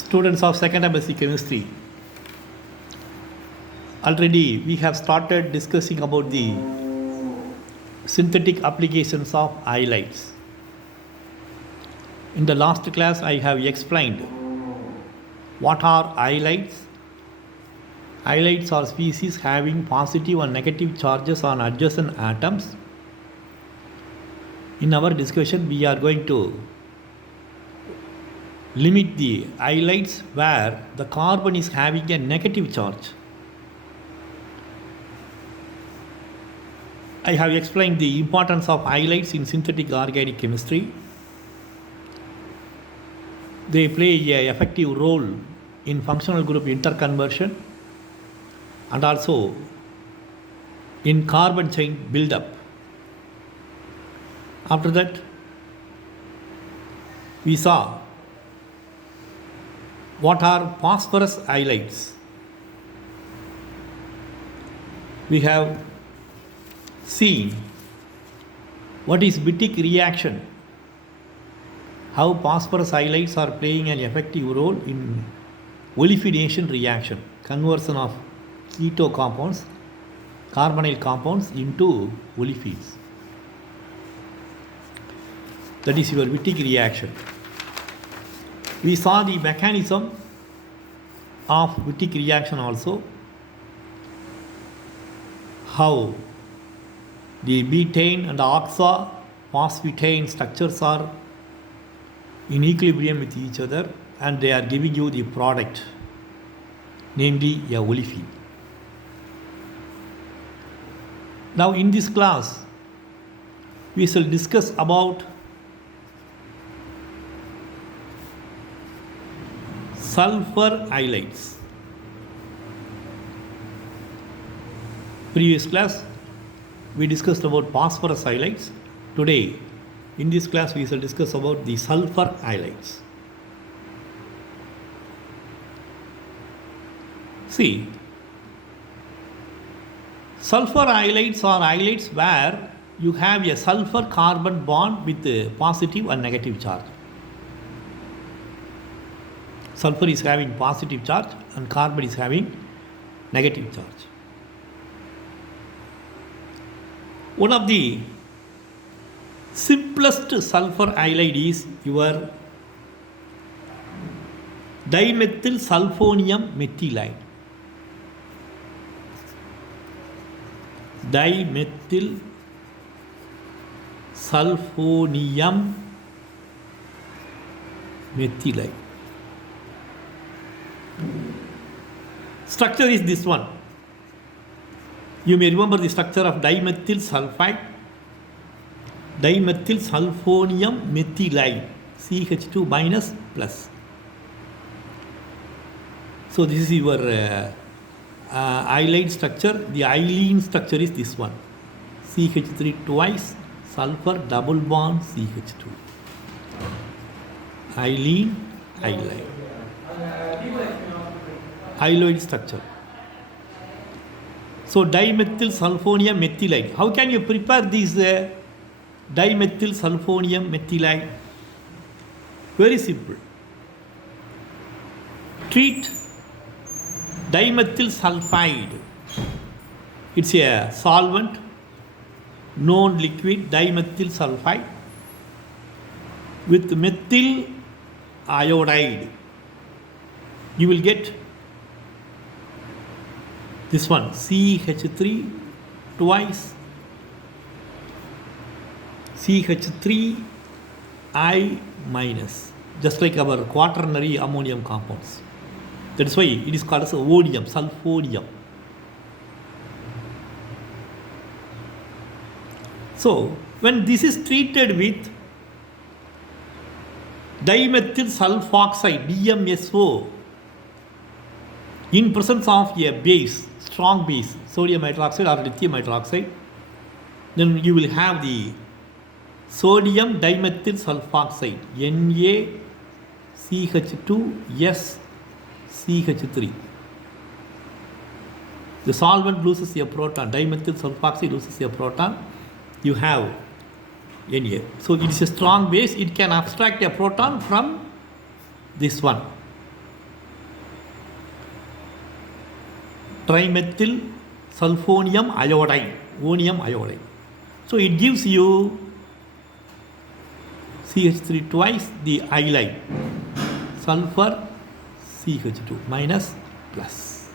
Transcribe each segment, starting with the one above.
Students of second MSc chemistry, already we have started discussing about the synthetic applications of halides. In the last class I have explained what are halides. Halides are species having positive and negative charges on adjacent atoms. In our discussion we are going to limit the halides where the carbon is having a negative charge. I have explained the importance of halides in synthetic organic chemistry. They play an effective role in functional group interconversion and also in carbon chain buildup. After that, we saw what are phosphorus halides. We have seen what is Wittig reaction, how phosphorus halides are playing an effective role in olefination reaction, conversion of keto compounds, carbonyl compounds into olefins. That is your Wittig reaction. We saw the mechanism of Wittig reaction also, how the betaine and the oxaphosphetane structures are in equilibrium with each other and they are giving you the product, namely a olefin. Now in this class we shall discuss about sulfur halides. Previous class we discussed about phosphorus halides. Today in this class we shall discuss about the sulfur halides. See, sulfur halides are halides where you have a sulfur carbon bond with a positive and negative charge. Sulfur is having positive charge and carbon is having negative charge. One of the simplest sulfur halide is your dimethyl sulfonium methylide. Dimethyl sulfonium methylide. Structure is this one. You may remember the structure of dimethyl sulfide, dimethyl sulfonium methylide, CH2 minus plus. So this is your halide structure. Theylene structure is this one, CH3 twice, sulfur double bond CH2.Ylene, halide. Haloid structure. So dimethyl sulfonium methylide. How can you prepare this dimethyl sulfonium methylide? Very simple. Treat dimethyl sulfide. It's a solvent, known liquid dimethyl sulfide with methyl iodide. You will get this one, CH3 twice, CH3 I minus, just like our quaternary ammonium compounds. That is why it is called as onium, sulfonium. So when this is treated with dimethyl sulfoxide, DMSO, in presence of a base, strong base, sodium hydroxide or lithium hydroxide, then you will have the sodium dimethyl sulfoxide, NaCH2SCH3. The solvent loses a proton, dimethyl sulfoxide loses a proton, you have Na. So it is a strong base, it can abstract a proton from this one. trimethyl sulfonium iodide, ammonium iodide. So it gives you CH3 twice the halide, sulfur CH2 minus plus.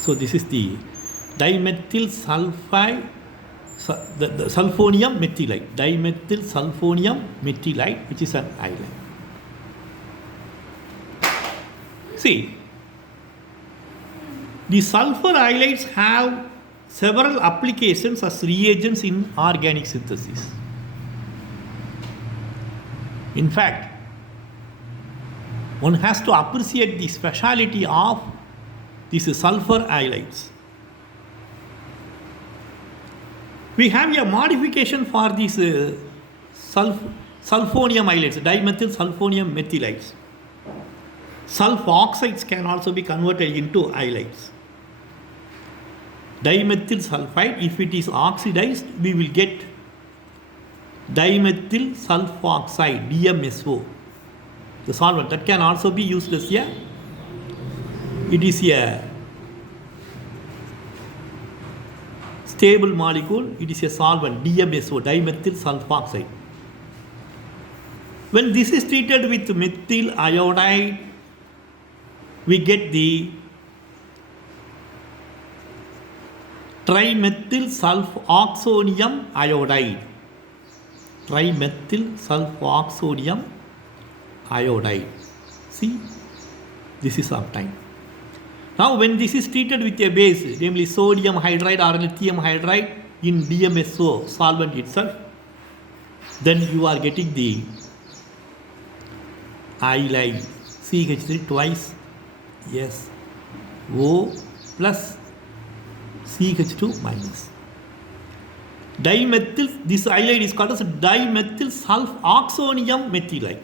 So this is the dimethyl sulfide, the sulfonium methylide, dimethyl sulfonium methylide, which is an halide. See, the sulfur halides have several applications as reagents in organic synthesis. In fact, one has to appreciate the speciality of these sulfur halides. We have a modification for these sulfonium halides, dimethyl sulfonium methylides. Sulfoxides can also be converted into halides. Dimethyl sulfide, if it is oxidized, we will get dimethyl sulfoxide, DMSO, the solvent. That can also be used as it is a stable molecule, it is a solvent, DMSO, dimethyl sulfoxide. When this is treated with methyl iodide, we get the trimethyl sulfoxonium iodide. Trimethyl sulfoxonium iodide. See, this is obtained. Now, when this is treated with a base, namely sodium hydride or lithium hydride in DMSO solvent itself, then you are getting the halide, CH3 twice, yes, O plus CH2 minus. Dimethyl, this halide is called as dimethyl sulfoxonium methylide.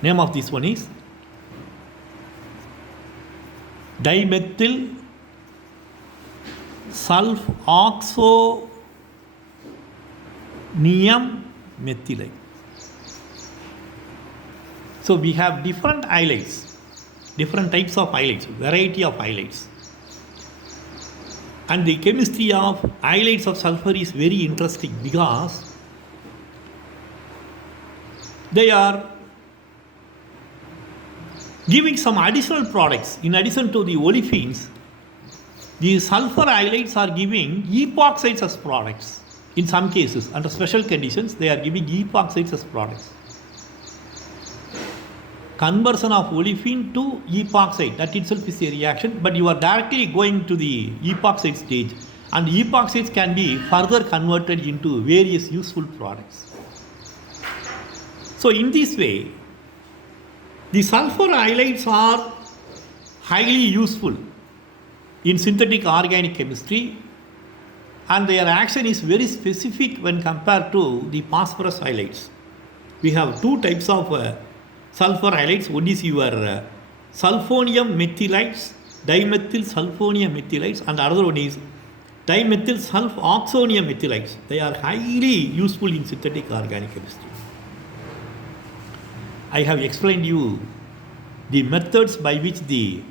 Name of this one is dimethyl sulfoxonium methylide. So we have different halides, different types of halides, variety of halides. And the chemistry of halides of sulfur is very interesting because they are giving some additional products. In addition to the olefins, the sulfur halides are giving epoxides as products. In some cases, under special conditions, they are giving epoxides as products. Conversion of olefin to epoxide, that itself is a reaction, but you are directly going to the epoxide stage, and epoxides can be further converted into various useful products. So in this way, the sulfur halides are highly useful in synthetic organic chemistry, and their action is very specific when compared to the phosphorus halides. We have two types of sulfur halides. One is your sulfonium methylides, dimethyl sulfonium methylides, and another one is dimethyl sulfoxonium methylides. They are highly useful in synthetic organic chemistry. I have explained you the methods by which the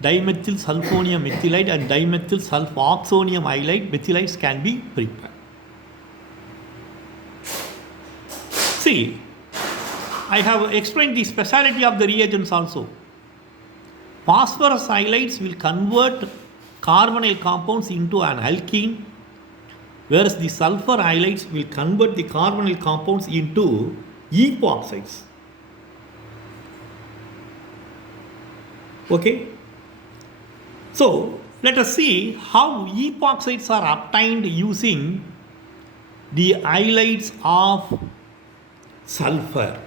dimethyl sulfonium methylide and dimethyl sulfoxonium methylides can be prepared. See, I have explained the speciality of the reagents also. Phosphorus halides will convert carbonyl compounds into an alkene, whereas the sulfur halides will convert the carbonyl compounds into epoxides. Okay? So, let us see how epoxides are obtained using the halides of sulfur.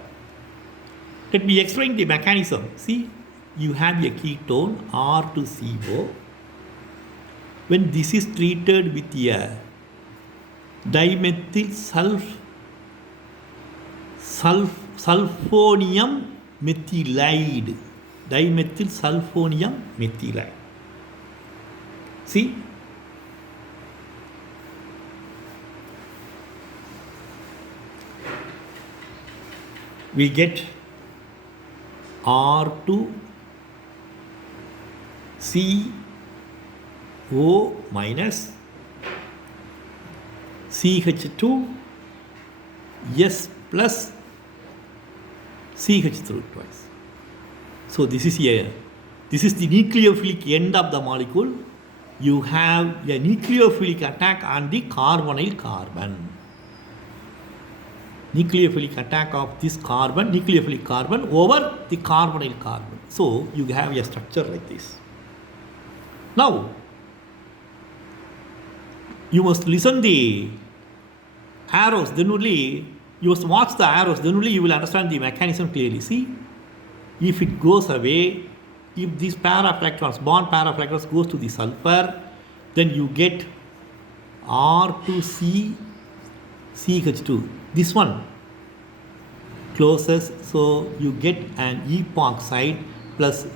Let me explain the mechanism. See, you have a ketone R2CO. When this is treated with a dimethyl sulfonium methylide, dimethyl sulfonium methylide. See, we get R2 CO minus CH2 S plus CH3 twice. So this is the nucleophilic end of the molecule. You have a nucleophilic attack on the carbonyl carbon. Nucleophilic attack of this carbon, nucleophilic carbon over the carbonyl carbon. So you have a structure like this. Now you must listen the arrows, then only you must watch the arrows, then only you will understand the mechanism clearly. See, if it goes away, if these pair of electrons, bond pair of electrons goes to the sulfur, then you get R2C CH2. This one closes, so you get an epoxide plus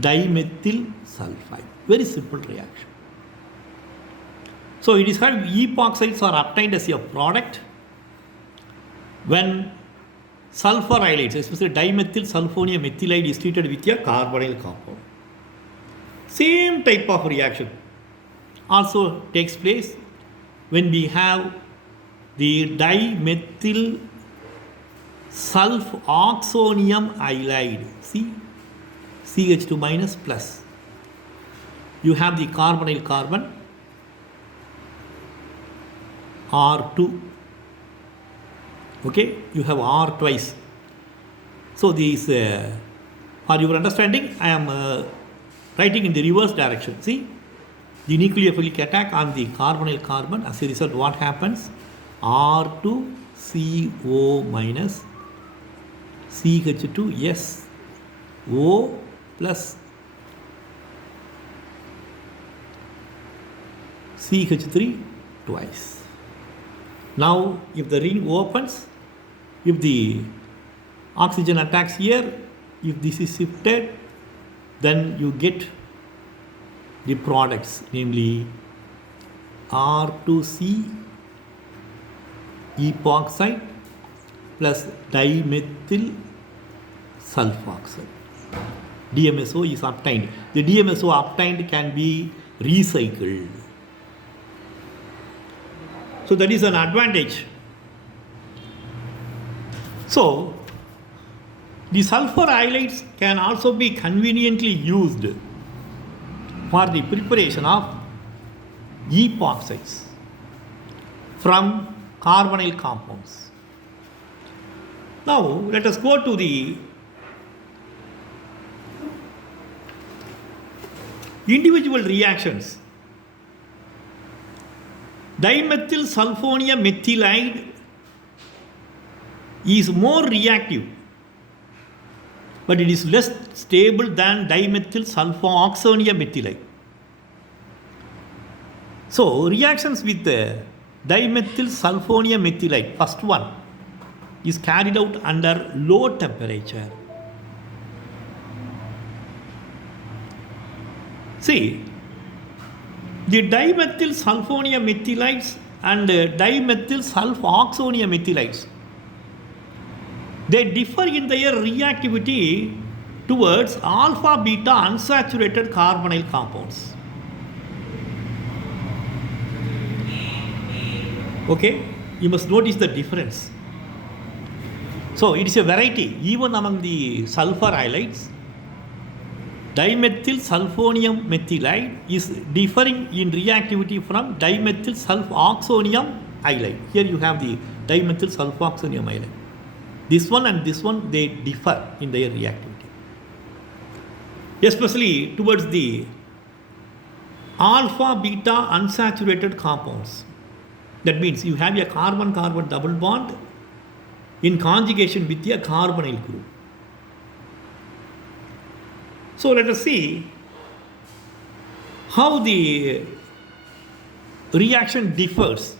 dimethyl sulfide. Very simple reaction. So it is called epoxides are obtained as a product when sulfur halides, especially dimethyl sulfonium methylide, is treated with a carbonyl compound. Same type of reaction also takes place when we have the dimethyl sulfoxonium halide. See, CH2 minus plus. You have the carbonyl carbon R2. Okay, you have R twice. So these, for your understanding, I am writing in the reverse direction. See, the nucleophilic attack on the carbonyl carbon. As a result, what happens? R2CO minus CH2SO plus CH3 twice. Now, if the ring opens, if the oxygen attacks here, if this is shifted, then you get the products, namely R2C epoxide plus dimethyl sulfoxide. DMSO is obtained. The DMSO obtained can be recycled. So that is an advantage. So the sulfur halides can also be conveniently used for the preparation of epoxides from carbonyl compounds. Now let us go to the individual reactions. Dimethyl sulfonium methylide is more reactive, but it is less stable than dimethyl sulfoxonium methylide. So reactions with the dimethyl sulfonium methylide, first one, is carried out under low temperature. See, the dimethyl sulfonium methylides and dimethyl sulfoxonium methylides, they differ in their reactivity towards alpha beta unsaturated carbonyl compounds. Okay, you must notice the difference. So it is a variety even among the sulfur halides. Dimethyl sulfonium methylide is differing in reactivity from dimethyl sulfoxonium halide. Here you have the dimethyl sulfoxonium halide. This one and this one, they differ in their reactivity, especially towards the alpha beta unsaturated compounds. That means you have a carbon-carbon double bond in conjugation with a carbonyl group. So let us see how the reaction differs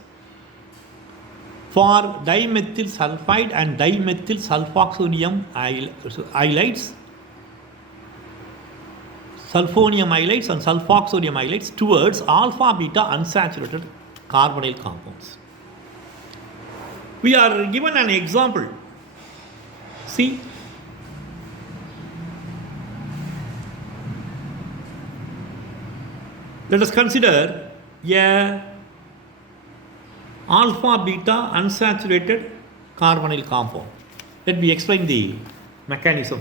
for dimethyl sulfide and dimethyl sulfoxonium halides, sulfonium halides and sulfoxonium halides towards alpha beta unsaturated carbonyl compounds. We are given an example. See, Let us consider a alpha beta unsaturated carbonyl compound. Let me explain the mechanism,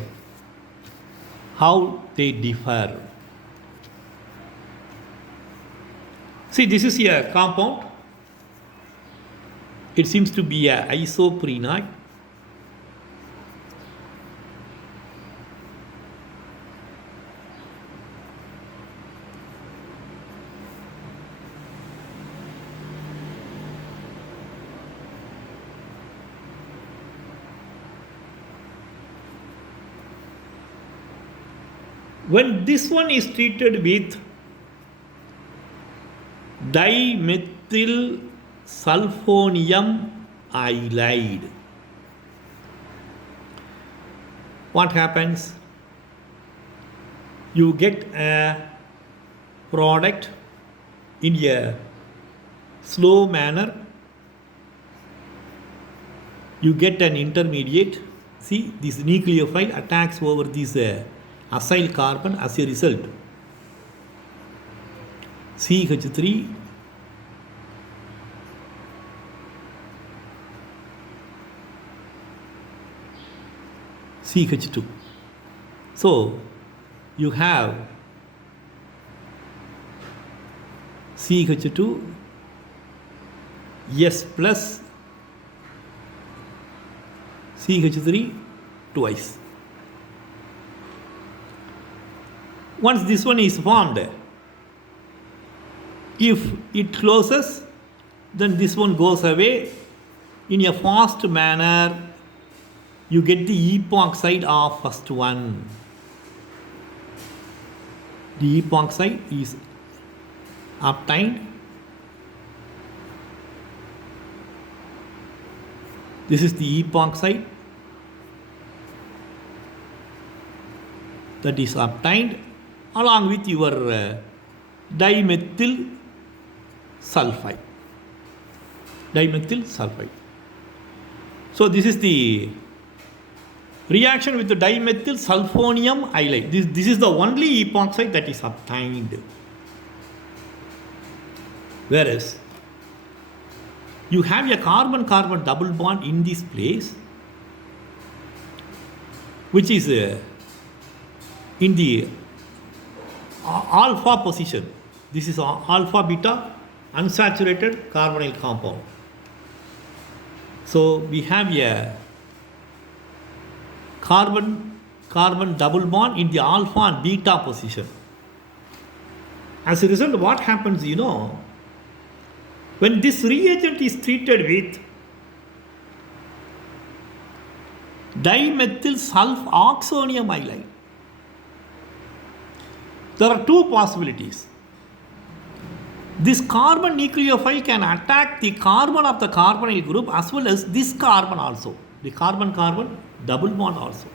how they differ. See, this is a compound. It seems to be a isoprenoid. When this one is treated with dimethyl sulfonium halide, what happens? You get a product in a slow manner. You get an intermediate. See, this nucleophile attacks over this acyl carbon. As a result, CH3 CH2. So you have CH2 S plus CH3 twice. Once this one is formed, if it closes, then this one goes away. In a fast manner, you get the epoxide of first one. The epoxide is obtained. This is the epoxide that is obtained along with your dimethyl sulfide. Dimethyl sulfide. So this is the reaction with the dimethyl sulfonium halide. This is the only epoxide that is obtained. Whereas you have a carbon-carbon double bond in this place, which is in the alpha position. This is alpha beta unsaturated carbonyl compound. So we have a carbon-carbon double bond in the alpha and beta position. As a result, what happens, when this reagent is treated with dimethyl sulfoxonium halide, there are two possibilities. This carbon nucleophile can attack the carbon of the carbonyl group as well as this carbon also, the carbon-carbon double bond also.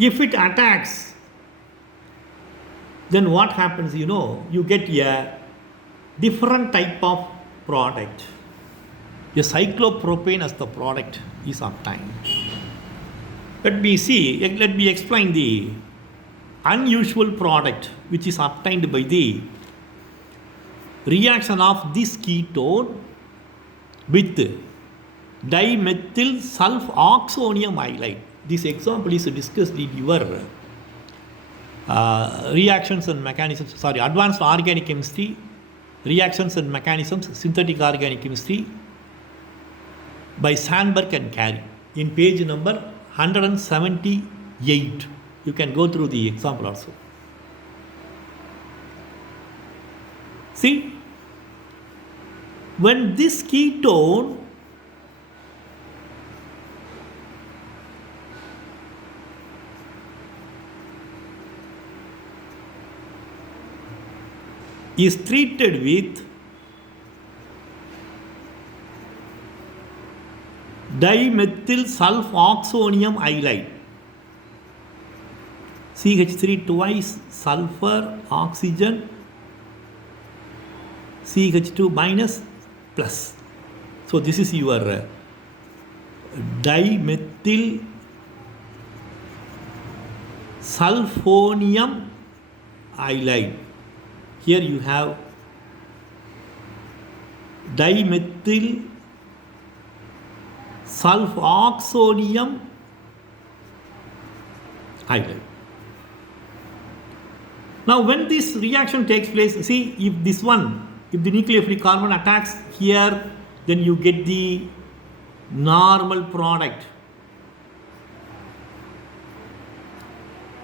If it attacks, then what happens, you get a different type of product. A cyclopropane as the product is obtained. Let me explain the unusual product which is obtained by the reaction of this ketone with dimethyl sulfoxonium halide. This example is discussed in your advanced organic chemistry, reactions and mechanisms, synthetic organic chemistry by Sandberg and Carey in page number 178. You can go through the example also. See, when this ketone is treated with dimethyl sulfoxonium halide, CH3 twice, sulfur, oxygen, CH2 minus plus. So this is your dimethyl sulfonium halide. Here you have dimethyl sulfoxonium halide. Now when this reaction takes place, see, if the nucleophilic carbon attacks here, then you get the normal product.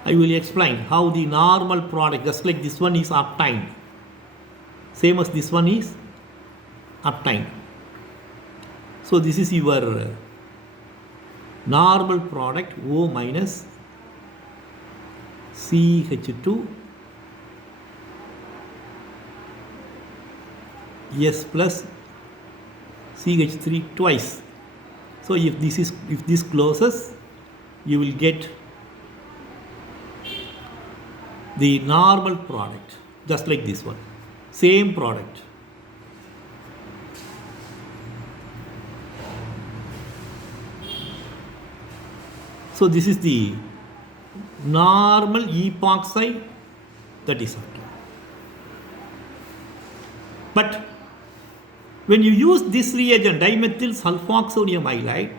I will explain how the normal product, just like this one is obtained, same as this one is obtained. So this is your normal product, O minus CH2 S plus CH3 twice. So if this closes, you will get the normal product, just like this one, same product. So this is the normal epoxy that is obtained. But when you use this reagent, dimethyl sulfoxonium halide,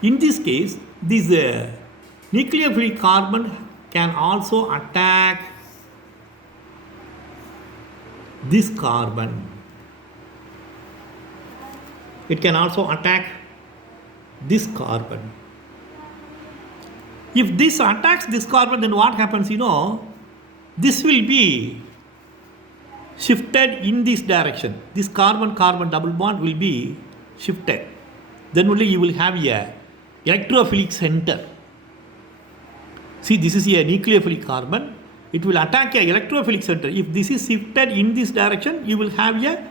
in this case, this nucleophilic carbon can also attack this carbon. It can also attack this carbon. If this attacks this carbon, then what happens? This will be shifted in this direction. This carbon-carbon double bond will be shifted. Then only you will have a electrophilic center. See, this is a nucleophilic carbon. It will attack a electrophilic center. If this is shifted in this direction, you will have a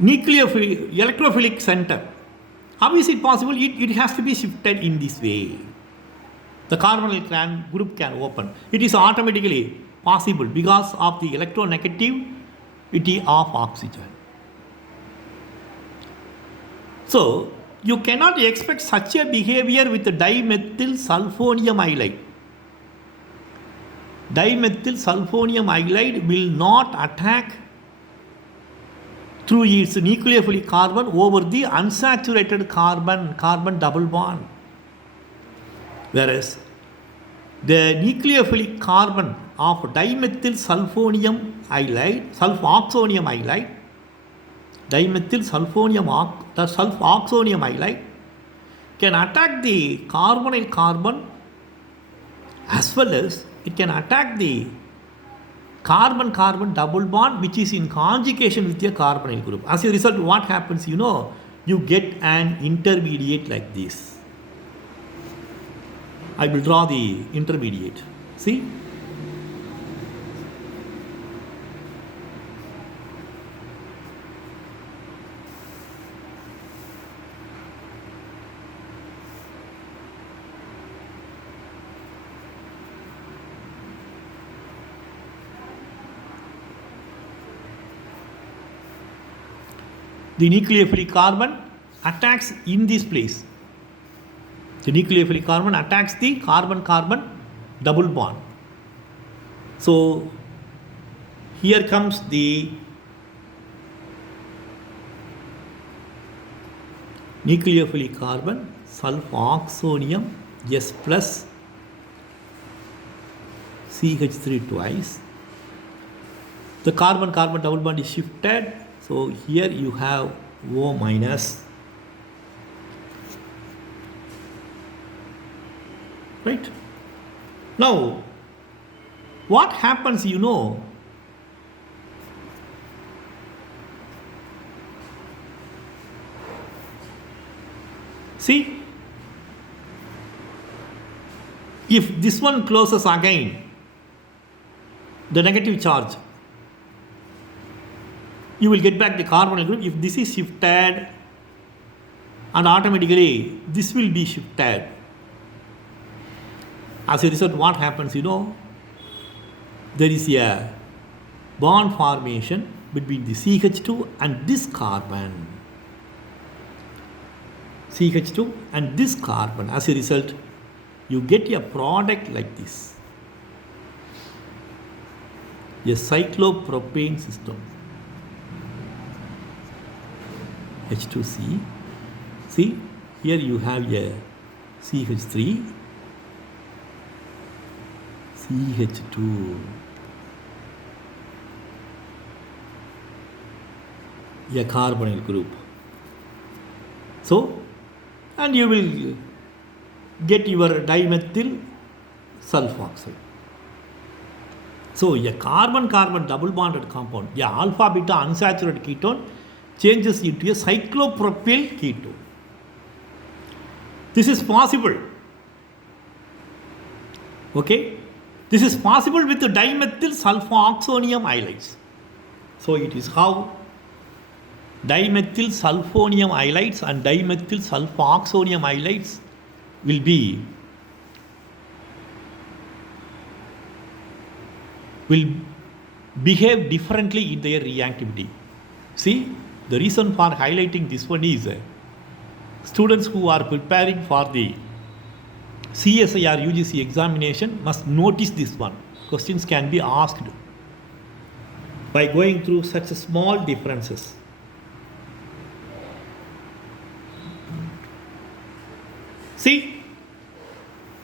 electrophilic center. How is it possible? It has to be shifted in this way. The carbonyl group can open. It is automatically possible because of the electronegativity of oxygen. So, you cannot expect such a behavior with the dimethyl sulfonium halide. Dimethyl sulfonium halide will not attack through its nucleophilic carbon over the unsaturated carbon double bond. Whereas the nucleophilic carbon of dimethyl sulfoxonium halide, dimethyl sulfoxonium halide can attack the carbonyl carbon as well as it can attack the carbon-carbon double bond which is in conjugation with a carbonyl group. As a result, what happens? You get an intermediate like this. I will draw the intermediate. See? The nucleophilic carbon attacks in this place. The nucleophilic carbon attacks the carbon-carbon double bond. So, here comes the nucleophilic carbon, sulfoxonium, S plus CH3 twice. The carbon-carbon double bond is shifted. So, here you have O minus, right? Now, what happens, see, if this one closes again, the negative charge, you will get back the carbonyl group. If this is shifted, and automatically this will be shifted. As a result, what happens? There is a bond formation between the CH2 and this carbon. CH2 and this carbon. As a result, you get a product like this, a cyclopropane system, H2C. See, here you have a CH3, CH2, a carbonyl group. So, and you will get your dimethyl sulfoxide. So, a carbon-carbon double bonded compound, a alpha-beta unsaturated ketone changes into a cyclopropyl ketone. This is possible. Okay? This is possible with the dimethyl sulfoxonium halides. So, it is how dimethyl sulfonium halides and dimethyl sulfoxonium halides will behave differently in their reactivity. See, the reason for highlighting this one is students who are preparing for the CSIR UGC examination must notice this one. Questions can be asked by going through such small differences. See,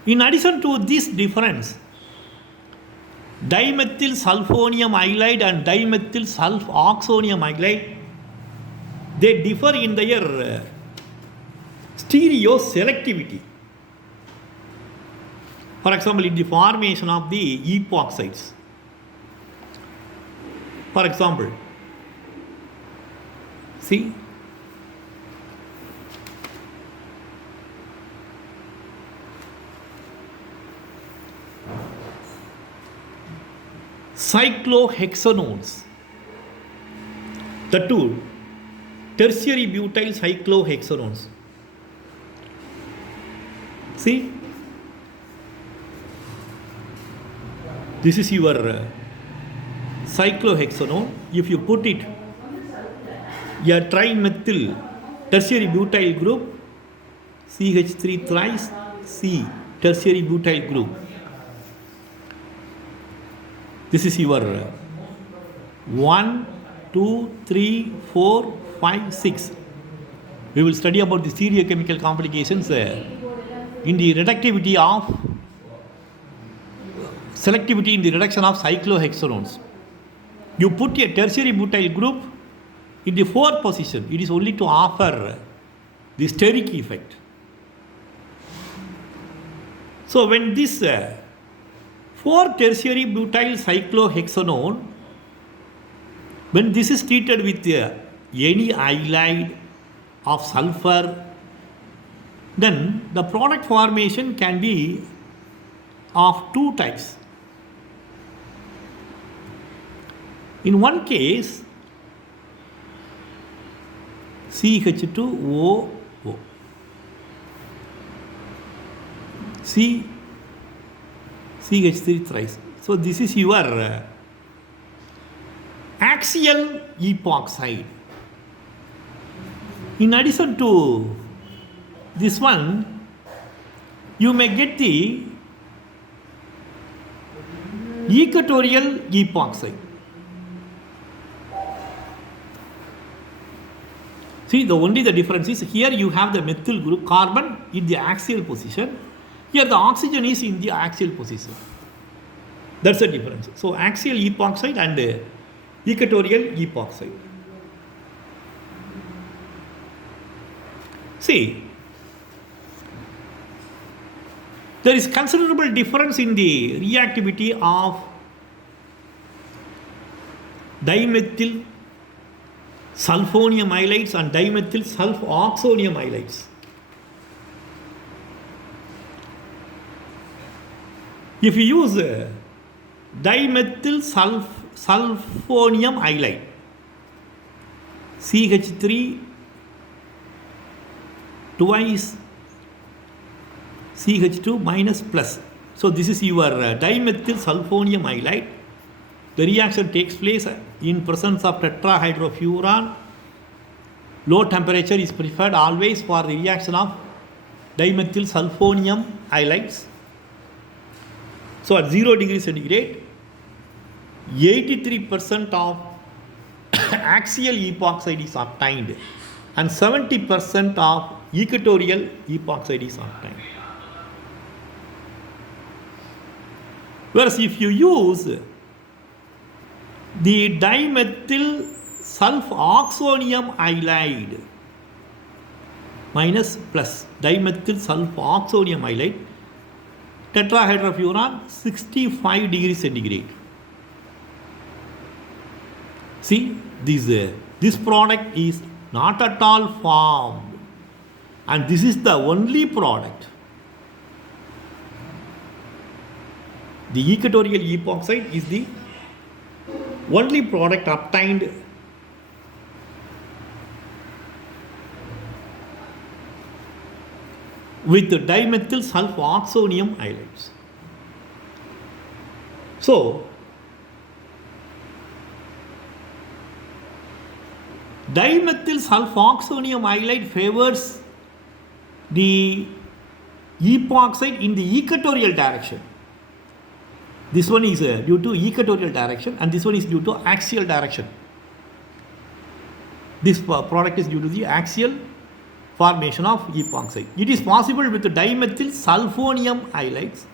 in addition to this difference, dimethyl sulfonium halide and dimethyl sulfoxonium halide, they differ in their stereoselectivity. For example, in the formation of the epoxides. For example, see, cyclohexanones, the two tertiary butyl cyclohexanones. See, this is your cyclohexanone. If you put it a trimethyl tertiary butyl group, CH3 thrice C tertiary butyl group. This is your 1, 2, 3, 4, 5, 6. We will study about the stereochemical complications in the reductivity of selectivity in the reduction of cyclohexanones. You put a tertiary butyl group in the fourth position. It is only to offer the steric effect. So when this 4 tertiary butyl cyclohexanone, when this is treated with any halide of sulfur, then the product formation can be of two types. In one case, CH2O, CH3 thrice. So this is your axial epoxide. In addition to this one, you may get the equatorial epoxide. See, the difference is here you have the methyl group carbon in the axial position. Here the oxygen is in the axial position. That's the difference. So axial epoxide and equatorial epoxide. See, there is considerable difference in the reactivity of dimethyl sulfonium halides and dimethyl sulfoxonium halides. If you use dimethyl sulfonium halide, CH3 twice CH2 minus plus. So this is your dimethyl sulfonium halide. The reaction takes place in presence of tetrahydrofuran Low temperature is preferred always for the reaction of dimethyl sulfonium halides. So at 0 degrees centigrade, 83% of axial epoxide is obtained and 70% of equatorial epoxide is obtained. Whereas if you use the dimethyl sulfoxonium halide minus plus dimethyl sulfoxonium halide tetrahydrofuran 65 degrees centigrade. See, this product is not at all formed, and this is the only product. The equatorial epoxide is the only product obtained with the dimethyl sulfoxonium halides. So, dimethyl sulfoxonium halide favors the epoxide in the equatorial direction. This one is due to equatorial direction and this one is due to axial direction. This product is due to the axial formation of epoxide. It is possible with the dimethyl sulfonium halides,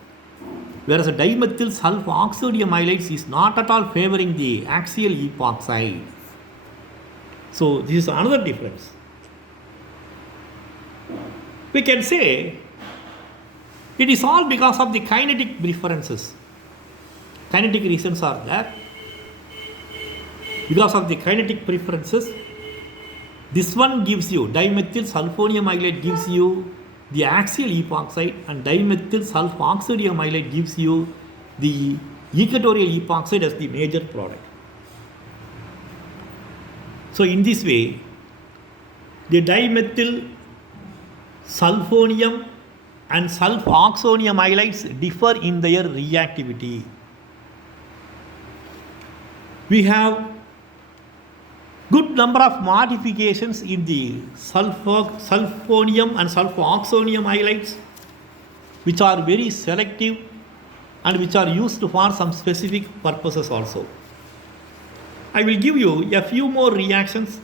whereas the dimethyl sulfoxonium halides is not at all favoring the axial epoxide. So this is another difference. We can say it is all because of the kinetic differences. Kinetic reasons are there. Because of the kinetic preferences, this one gives you, dimethyl sulfonium halide gives you the axial epoxide and dimethyl sulfoxonium halide gives you the equatorial epoxide as the major product. So in this way, the dimethyl sulfonium and sulfoxonium halides differ in their reactivity. We have good number of modifications in the sulfonium and sulfoxonium halides, which are very selective and which are used for some specific purposes also. I will give you a few more reactions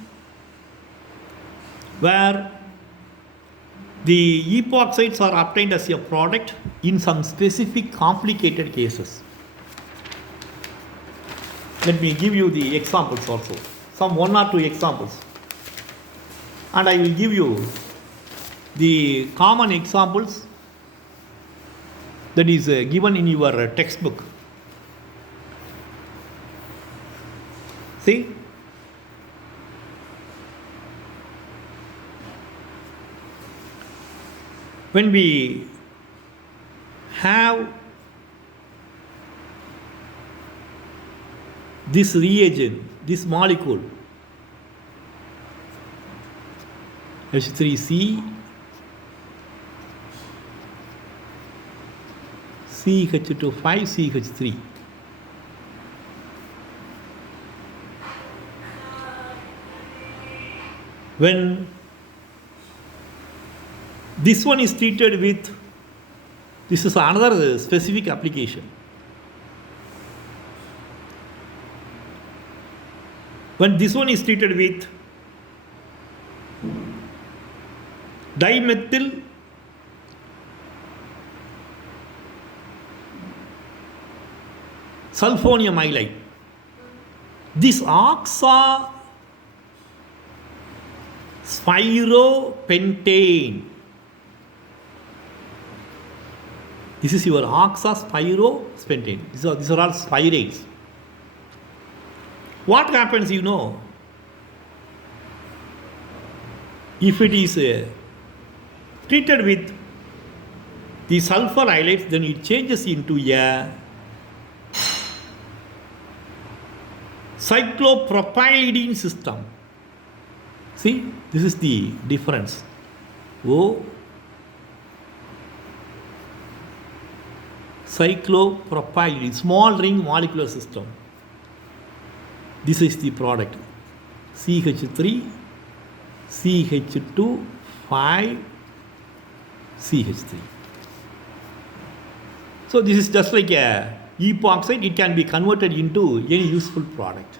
where the epoxides are obtained as a product in some specific complicated cases. Let me give you the examples also, some 1 or 2 examples, and I will give you the common examples that is given in your textbook. See, when we have this reagent, this molecule H3C CH2 5CH3, when this one is treated with, this is another specific application. When this one is treated with dimethyl sulfonium halide, this oxaspiropentane, this is your oxaspiropentane. These are all spirates. What happens, you know, if it is treated with the sulfur halides, then it changes into a cyclopropylidene system. See, this is the difference. Cyclopropylidene, small ring molecular system. This is the product CH3 CH2 5 CH3. So this is just like a epoxide. It can be converted into any useful product.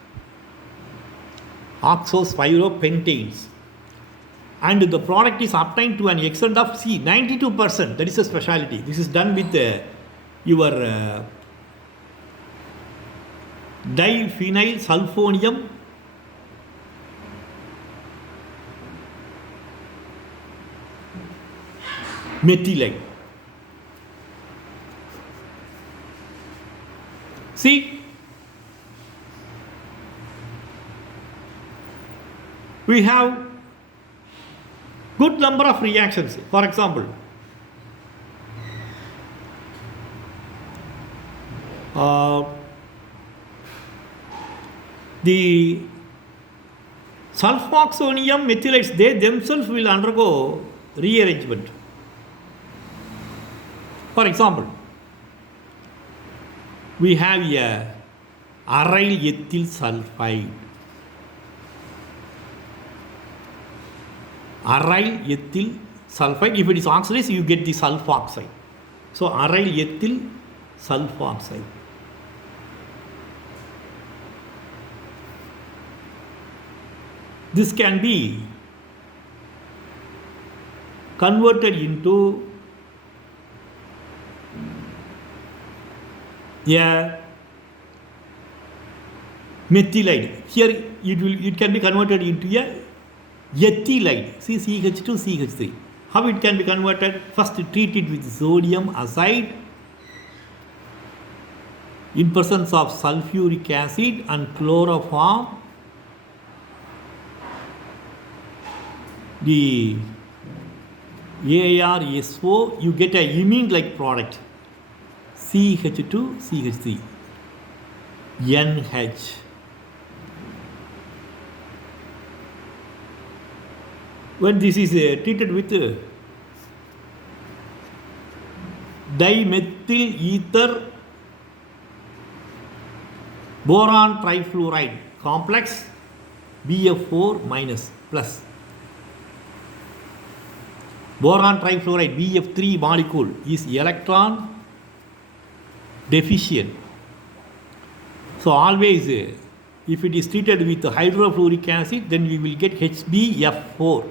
Oxospyropentanes. And the product is obtained to an extent of 92%. That is a specialty. This is done with your diphenyl sulfonium methylide. See, we have good number of reactions. For example, the sulfoxonium methylates, they themselves will undergo rearrangement. For example, we have a aryl ethyl sulfide. Aryl ethyl sulfide, if it is oxidized, you get the sulfoxide. So aryl ethyl sulfoxide. This can be converted into a methylide. Here it can be converted into a ethylide. See, CH2, CH3. How it can be converted? First treat it with sodium azide in presence of sulfuric acid and chloroform. The ARSO, you get a imine-like product. CH2, CH3, NH. When this is treated with dimethyl ether boron trifluoride complex BF4 minus plus. Boron trifluoride BF3 molecule is electron deficient. So always if it is treated with hydrofluoric acid, then we will get HbF4,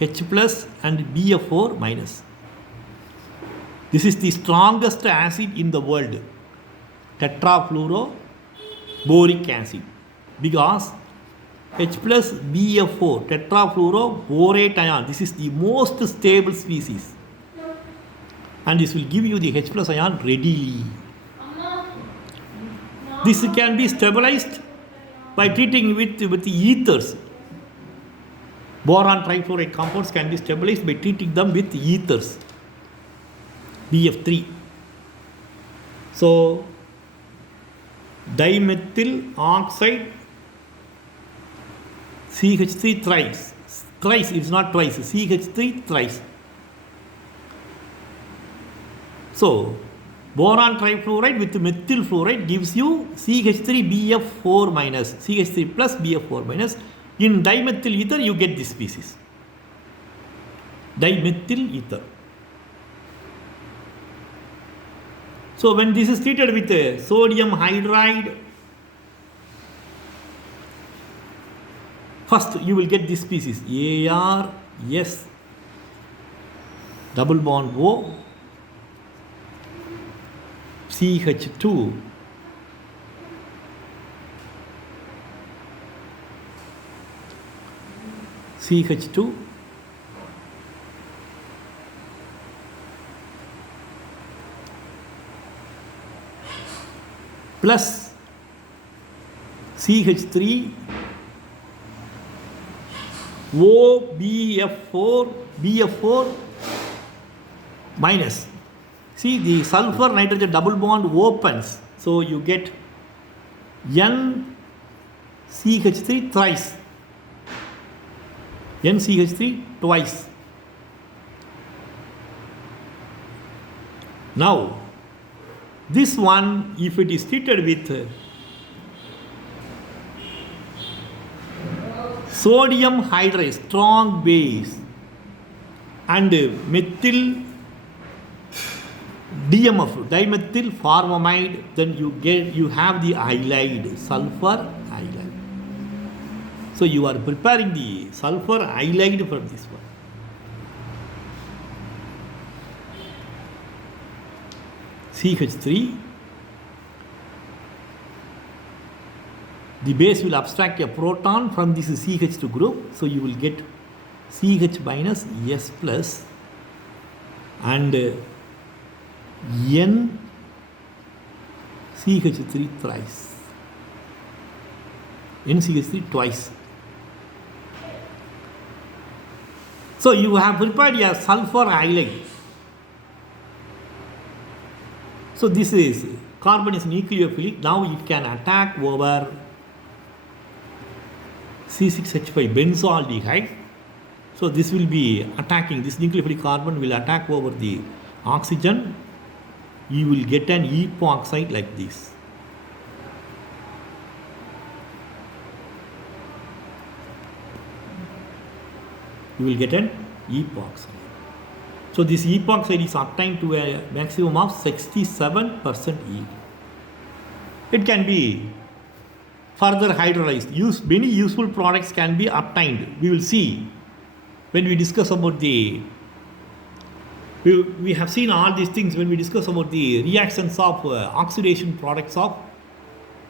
H plus and BF4 minus. This is the strongest acid in the world, tetrafluoroboric acid, because H plus BF4, tetrafluoroborate ion, this is the most stable species, and this will give you the H plus ion readily. This can be stabilized by treating with the ethers. Boron trifluoride compounds can be stabilized by treating them with ethers, BF3. So dimethyl oxide CH3 thrice. Thrice, it's not twice. CH3 thrice. So boron trifluoride with methyl fluoride gives you CH3BF4 minus, CH3 plus BF4 minus. In dimethyl ether, you get this species, dimethyl ether. So when this is treated with sodium hydride, first you will get this species, ARS, double bond O, CH2, CH2 plus CH3 BF4 minus. See, the sulfur nitrogen double bond opens, so you get NCH3 thrice, NCH3 twice. Now this one, if it is treated with sodium hydride, strong base, and methyl DMF, dimethyl formamide, then you have the halide, sulfur halide. So you are preparing the sulfur halide from this one. CH3, the base will abstract a proton from this CH2 group, so you will get CH minus S plus and N CH3 thrice, NCH3 twice. So you have prepared a sulfur halide. So this is carbon is nucleophilic. Now it can attack over C6H5 benzaldehyde. So this will be attacking, this nucleophilic carbon will attack over the oxygen. You will get an epoxide like this. You will get an epoxide. So this epoxide is obtained to a maximum of 67% yield. It can be further hydrolyzed. Many useful products can be obtained. We will see when we discuss about the, we have seen all these things when we discuss about the reactions of oxidation products of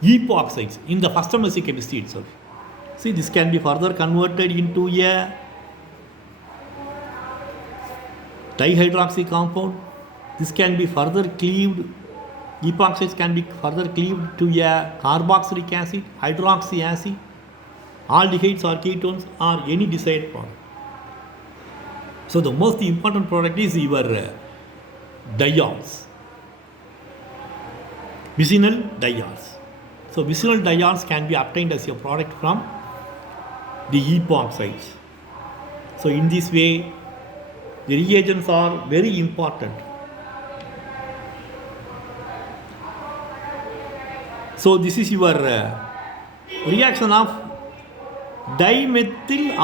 epoxides in the first MSc chemistry itself. See, this can be further converted into a dihydroxy compound. This can be further cleaved, epoxides can be further cleaved to a carboxylic acid, hydroxy acid, aldehydes or ketones or any desired product. So the most important product is your diols, vicinal diols. So vicinal diols can be obtained as a product from the epoxides. So in this way, the reagents are very important. So this is your reaction of dimethyl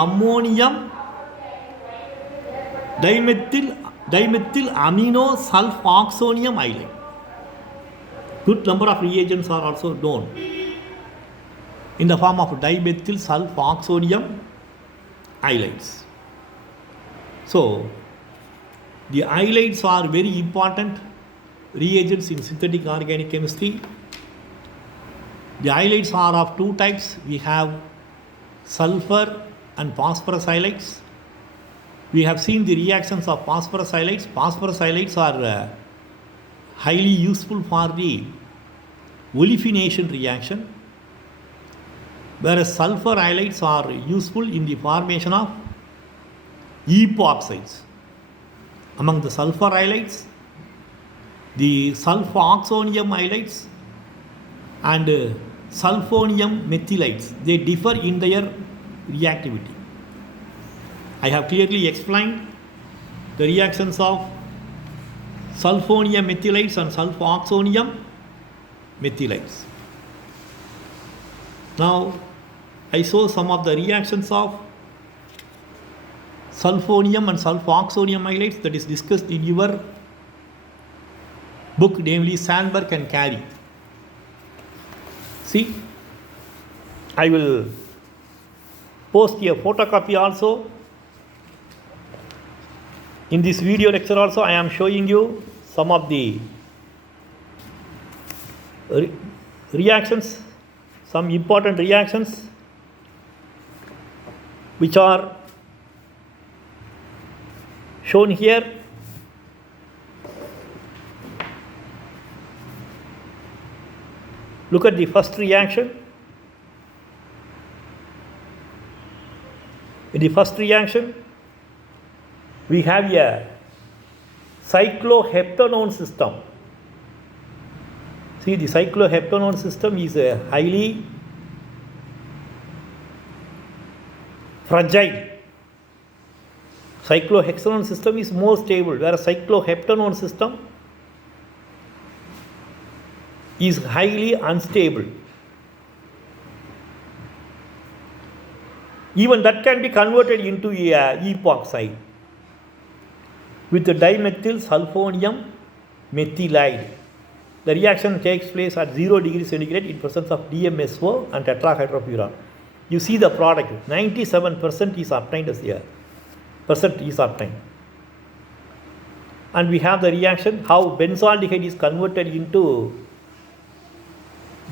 amino sulfoxonium halide. Good number of reagents are also known in the form of dimethyl sulfoxonium halides. So the halides are very important reagents in synthetic organic chemistry. The halides are of two types. We have sulfur and phosphorus halides. We have seen the reactions of phosphorus halides. Phosphorus halides are highly useful for the olefination reaction, whereas sulfur halides are useful in the formation of epoxides. Among the sulfur halides, the sulfoxonium halides and sulfonium methylides, they differ in their reactivity. I have clearly explained the reactions of sulfonium methylides and sulfoxonium methylides. Now I show some of the reactions of sulfonium and sulfoxonium halides that is discussed in your book, namely Sandberg and Carey. See, I will post a photocopy also. In this video lecture also I am showing you some of the reactions, some important reactions which are shown here. Look at the first reaction. In the first reaction, we have a cycloheptanone system. See, the cycloheptanone system is a highly fragile. Cyclohexanone system is more stable, whereas cycloheptanone system is highly unstable. Even that can be converted into epoxide with the dimethyl sulfonium methylide. The reaction takes place at 0 degrees centigrade in presence of DMSO and tetrahydrofuran. You see the product, 97% is obtained as here. Percent is obtained. And we have the reaction how benzaldehyde is converted into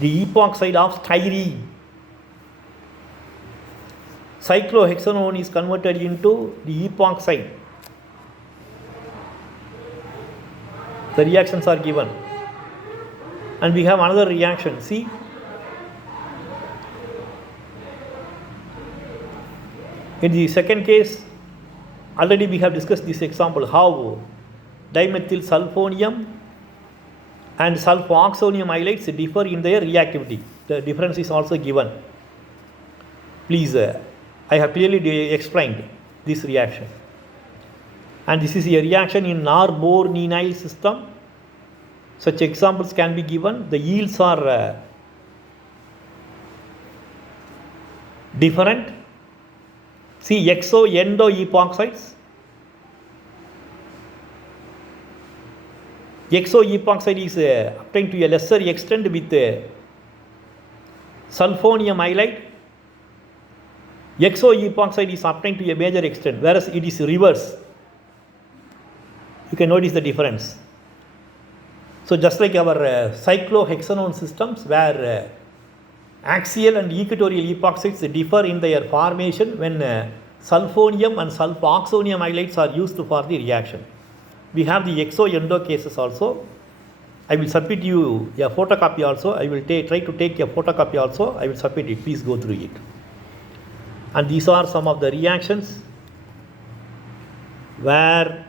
the epoxide of styrene. Cyclohexanone is converted into the epoxide. The reactions are given. And we have another reaction. See, in the second case, already we have discussed this example how dimethyl sulfonium and sulfoxonium halides differ in their reactivity. The difference is also given. Please, I have clearly explained this reaction. And this is a reaction in carbonyl system. Such examples can be given. The yields are different. See, exo-endo epoxides. Exo-epoxide is obtained to a lesser extent with sulfonium halide. Exo-epoxide is obtained to a major extent, whereas it is reverse. You can notice the difference. So just like our cyclohexanone systems, where axial and equatorial epoxides differ in their formation when sulfonium and sulfoxonium halides are used for the reaction. We have the exo-endo cases also. I will submit you a photocopy also. I will try to take a photocopy also. I will submit it. Please go through it. And these are some of the reactions where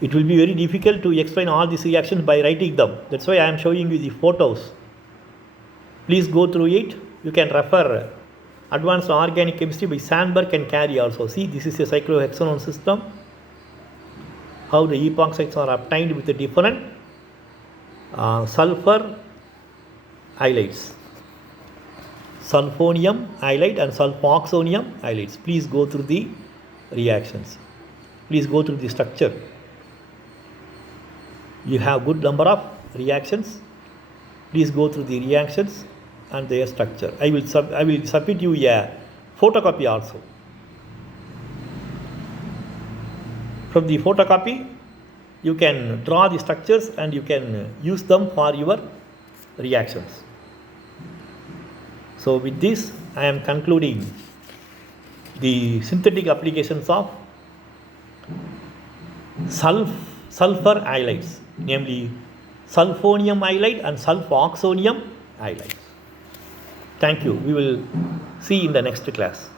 it will be very difficult to explain all these reactions by writing them. That's why I am showing you the photos. Please go through it. You can refer Advanced Organic Chemistry by Sandberg and Carey also. See, this is a cyclohexanone system. How the epoxides are obtained with the different sulfur halides. Sulfonium halide and sulfoxonium halides. Please go through the reactions. Please go through the structure. You have good number of reactions. Please go through the reactions and their structure. I will submit you a photocopy also. From the photocopy, you can draw the structures and you can use them for your reactions. So with this, I am concluding the synthetic applications of sulfur halides, namely sulfonium halide and sulfoxonium halides. Thank you. We will see in the next class.